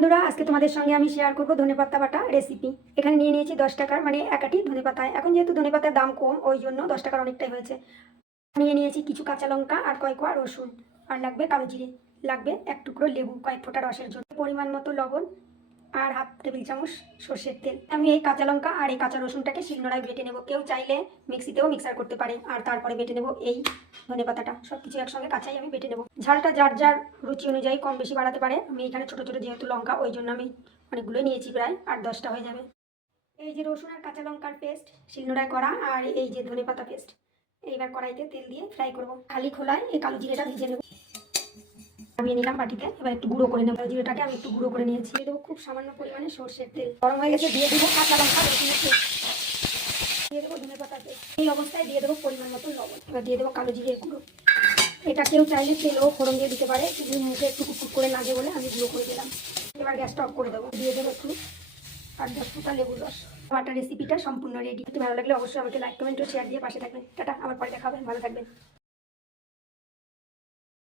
বন্ধুরা, আজকে তোমাদের সঙ্গে আমি শেয়ার করব ধনেপাতা বাটা রেসিপি। এখানে নিয়ে নিয়েছি 10 টাকার মানে এক আটি ধনেপাতা। এখন যেহেতু ধনেপাতার দাম কম, ওই জন্য 10 টাকার অনেকটাই হয়েছে। নিয়ে নিয়েছি কিছু কাঁচা লঙ্কা আর কয়েক কোয়া রসুন, আর লাগবে কালো জিরে, লাগবে এক টুকরো লেবু কয়েক ফোঁটা রসের জন্য, পরিমাণ মতো লবণ, আর হাফ টেবিল চামচ সর্ষের তেল। আমি এই কাঁচা লঙ্কা আর এই কাঁচা রসুনটাকে শিলনোড়ায় বেটে নেব। কেউ চাইলে মিক্সিতেও মিক্সার করতে পারে, আর তারপরে বেটে নেব এই ধনেপাতাটা। সব কিছু একসঙ্গে কাঁচাই আমি বেটে নেব। ঝালটা যার যার রুচি অনুযায়ী কম বেশি বাড়াতে পারে। আমি এখানে ছোটো ছোটো যেহেতু লঙ্কা, ওই জন্য আমি অনেকগুলোই নিয়েছি, প্রায় 8-10টা হয়ে যাবে। এই যে রসুন আর কাঁচা লঙ্কার পেস্ট শিলনোড়ায় করা, আর এই যে ধনেপাতা পেস্ট, এইবার কড়াইতে তেল দিয়ে ফ্রাই করব। খালি খোলায় এই কালো জিরেটা ভেজে নেব। নামিয়ে নিলাম বাটিতে। এবার একটু গুঁড়ো করে নেব। জিরেটাকে আমি একটু গুঁড়ো করে নিয়েছি। দিয়ে দেবো খুব সামান্য পরিমাণে সর্ষের তেল। গরম হয়ে গেছে, দিয়ে দেবো কাঁচা লঙ্কা রসুনের পেস্ট, দিয়ে দেবো ধনেপাতা পেস্ট। এই অবস্থায় দিয়ে দেবো পরিমাণ মতো লবণ। এবার দিয়ে দেবো কালো জিরের গুঁড়ো। এটা কেউ চাইলে তেলও ফোড়ন দিয়ে দিতে পারে, কিন্তু মুখে একটু কুককুক করে লাগে বলে আমি গুঁড়ো করে দিলাম। এবার গ্যাসটা অফ করে দেবো। দিয়ে দেবো একটু 8-10 ফোঁটা লেবুর রস। বাটার রেসিপিটা সম্পূর্ণ রেডি। ভালো লাগলে অবশ্যই আমাকে লাইক কমেন্ট ও শেয়ার দিয়ে পাশে থাকবেন। টাটা, আবার পরে দেখা হবে। ভালো থাকবেন।